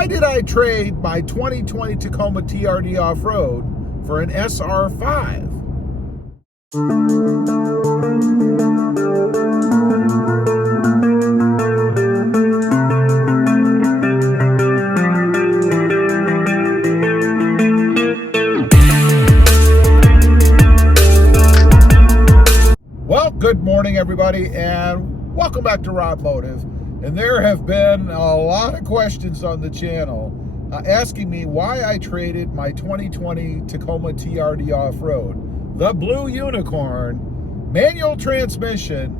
Why did I trade my 2020 Tacoma TRD off-road for an SR5? Well, good morning, everybody, and welcome back to Robmotive. And there have been a lot of questions on the channel asking me why I traded my 2020 Tacoma TRD off-road, the blue unicorn, manual transmission,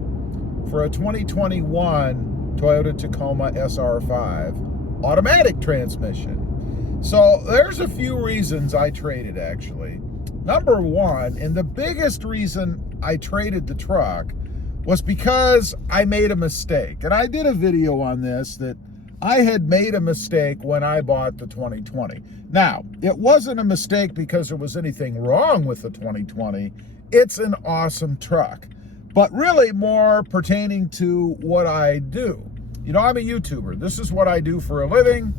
for a 2021 Toyota Tacoma SR5 automatic transmission. So there's a few reasons I traded, actually. Number one, and the biggest reason I traded the truck, was because I made a mistake. And I did a video on this, that I had made a mistake when I bought the 2020. Now, it wasn't a mistake because there was anything wrong with the 2020. It's an awesome truck, but really more pertaining to what I do. You know, I'm a YouTuber. This is what I do for a living.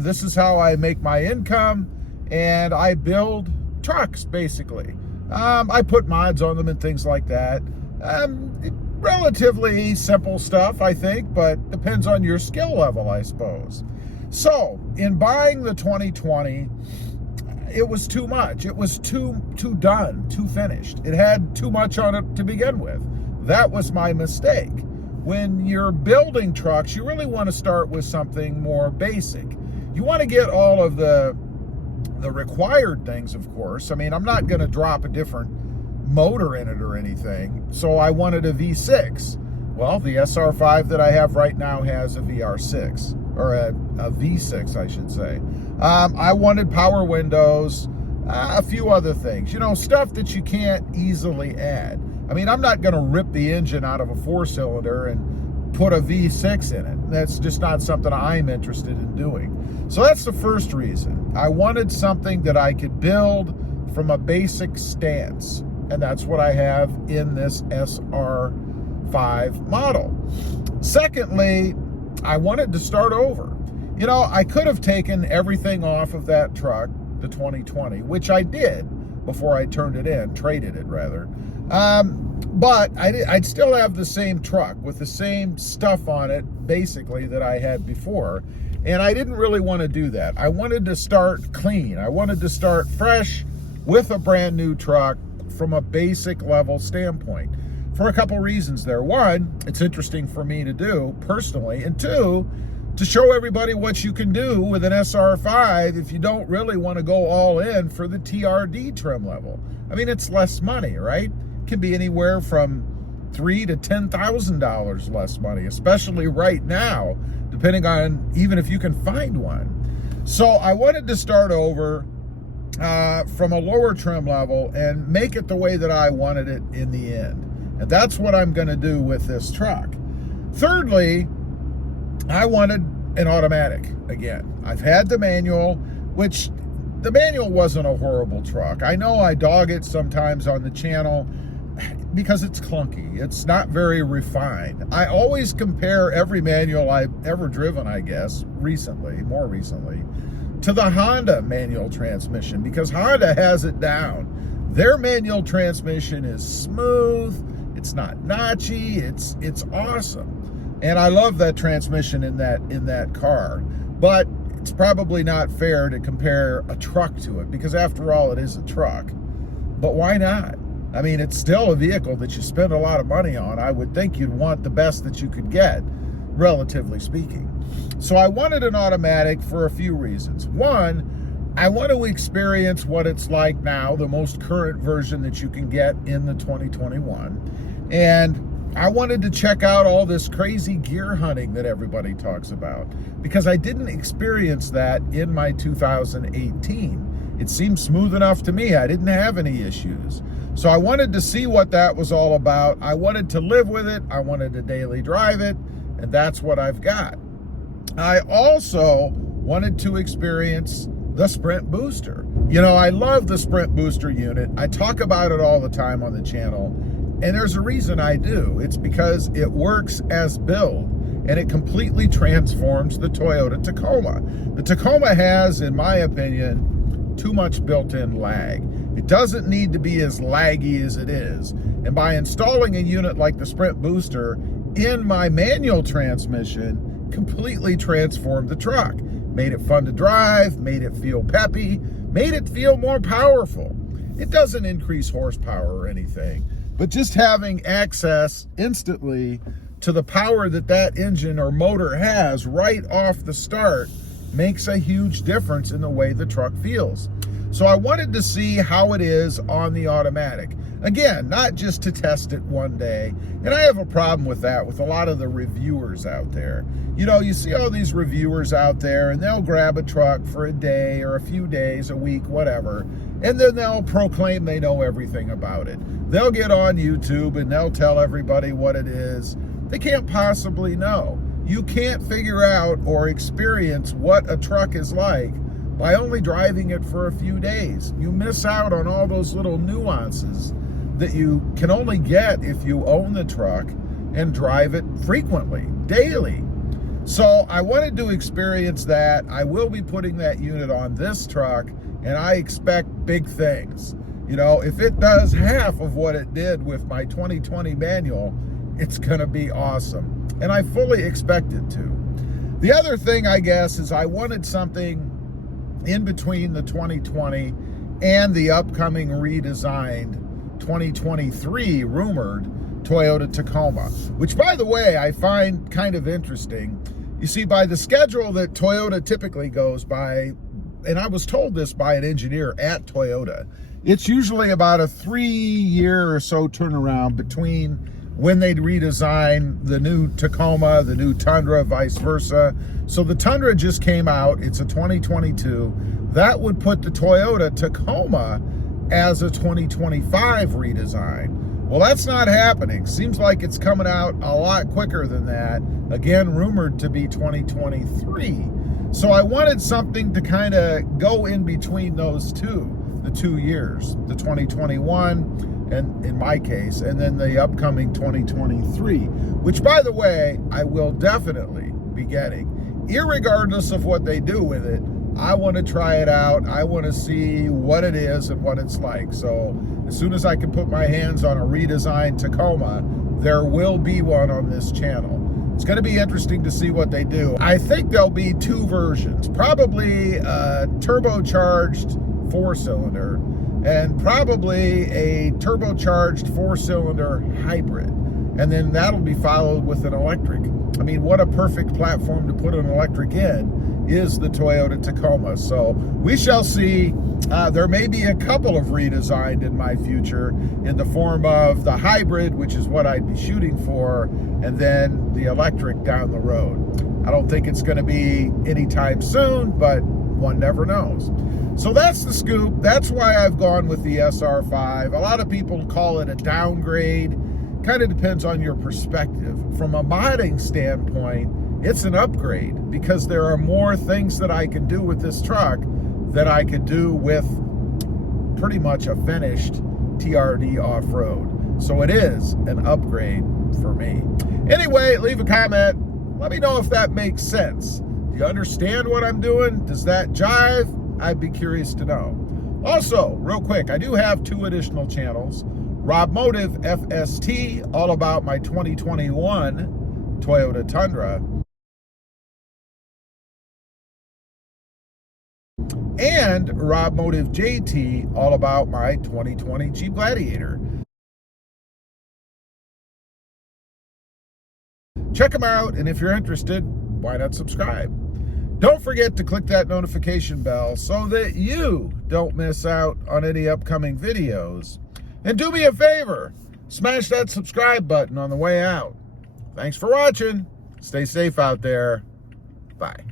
This is how I make my income, and I build trucks, basically. I put mods on them and things like that. Relatively simple stuff, I think, but depends on your skill level, I suppose. So, in buying the 2020, it was too much. It was too done, too finished. It had too much on it to begin with. That was my mistake. When you're building trucks, you really want to start with something more basic. You want to get all of the required things, of course. I mean, I'm not going to drop a different motor in it or anything, so I wanted a V6. Well, the SR5 that I have right now has a VR6, or a V6, I should say. I wanted power windows, a few other things, you know, stuff that you can't easily add. I mean, I'm not going to rip the engine out of a 4-cylinder and put a V6 in it. That's just not something I'm interested in doing. So that's the first reason. I wanted something that I could build from a basic stance. And that's what I have in this SR5 model. Secondly, I wanted to start over. You know, I could have taken everything off of that truck, the 2020, which I did before I turned it in, traded it rather. But I'd still have the same truck with the same stuff on it, basically, that I had before. And I didn't really want to do that. I wanted to start clean. I wanted to start fresh with a brand new truck from a basic level standpoint, for a couple reasons there. One, it's interesting for me to do personally, and two, to show everybody what you can do with an SR5 if you don't really want to go all in for the TRD trim level. I mean, it's less money, right? It can be anywhere from $3,000 to $10,000 less money, especially right now, depending on even if you can find one. So I wanted to start over from a lower trim level and make it the way that I wanted it in the end. And that's what I'm going to do with this truck. Thirdly, I wanted an automatic again. I've had the manual, which the manual wasn't a horrible truck. I know I dog it sometimes on the channel because it's clunky. It's not very refined. I always compare every manual I've ever driven, I guess, more recently, to the Honda manual transmission, because Honda has it down. Their manual transmission is smooth, it's not notchy, it's awesome. And I love that transmission in that car. But it's probably not fair to compare a truck to it, because after all, it is a truck. But why not? I mean, it's still a vehicle that you spend a lot of money on. I would think you'd want the best that you could get, relatively speaking. So I wanted an automatic for a few reasons. One, I want to experience what it's like now, the most current version that you can get in the 2021. And I wanted to check out all this crazy gear hunting that everybody talks about, because I didn't experience that in my 2018. It seemed smooth enough to me. I didn't have any issues. So I wanted to see what that was all about. I wanted to live with it. I wanted to daily drive it. And that's what I've got. I also wanted to experience the Sprint Booster. You know, I love the Sprint Booster unit. I talk about it all the time on the channel, and there's a reason I do. It's because it works as build. and it completely transforms the Toyota Tacoma. The Tacoma has, in my opinion, too much built-in lag. It doesn't need to be as laggy as it is. And by installing a unit like the Sprint Booster in my manual transmission, completely transformed the truck. Made it fun to drive, made it feel peppy, made it feel more powerful. It doesn't increase horsepower or anything, but just having access instantly to the power that that engine or motor has right off the start makes a huge difference in the way the truck feels. So I wanted to see how it is on the automatic. Again, not just to test it one day. And I have a problem with that with a lot of the reviewers out there. You know, you see all these reviewers out there and they'll grab a truck for a day or a few days, a week, whatever, and then they'll proclaim they know everything about it. They'll get on YouTube and they'll tell everybody what it is. They can't possibly know. You can't figure out or experience what a truck is like by only driving it for a few days. You miss out on all those little nuances that you can only get if you own the truck and drive it frequently, daily. So I wanted to experience that. I will be putting that unit on this truck, and I expect big things. You know, if it does half of what it did with my 2020 manual, it's gonna be awesome. And I fully expect it to. The other thing, I guess, is I wanted something in between the 2020 and the upcoming redesigned 2023 rumored Toyota Tacoma, which, by the way, I find kind of interesting. You see, by the schedule that Toyota typically goes by, and I was told this by an engineer at Toyota, it's usually about a 3-year or so turnaround between when they redesign the new Tacoma, the new Tundra, vice versa. So the Tundra just came out, it's a 2022. That would put the Toyota Tacoma as a 2025 redesign. Well, that's not happening. Seems like it's coming out a lot quicker than that. Again, rumored to be 2023. So I wanted something to kind of go in between those two, the 2 years, the 2021, and in my case, and then the upcoming 2023, which, by the way, I will definitely be getting. Irregardless of what they do with it, I want to try it out. I want to see what it is and what it's like. So as soon as I can put my hands on a redesigned Tacoma, there will be one on this channel. It's going to be interesting to see what they do. I think there'll be 2 versions, probably a turbocharged 4-cylinder and probably a turbocharged 4-cylinder hybrid. And then that'll be followed with an electric. I mean, what a perfect platform to put an electric in is the Toyota Tacoma. So we shall see. There may be a couple of redesigned in my future in the form of the hybrid, which is what I'd be shooting for, and then the electric down the road. I don't think it's going to be anytime soon, but one never knows. So that's the scoop. That's why I've gone with the SR5. A lot of people call it a downgrade. Kind of depends on your perspective. From a modding standpoint, it's an upgrade because there are more things that I can do with this truck that I could do with pretty much a finished TRD off-road. So it is an upgrade for me. Anyway, leave a comment. Let me know if that makes sense. Do you understand what I'm doing? Does that jive? I'd be curious to know. Also, real quick, I do have 2 additional channels. Robmotive FST, all about my 2021 Toyota Tundra. And Robmotive JT, all about my 2020 Jeep Gladiator. Check them out, and if you're interested, why not subscribe? Don't forget to click that notification bell so that you don't miss out on any upcoming videos. And do me a favor, smash that subscribe button on the way out. Thanks for watching. Stay safe out there. Bye.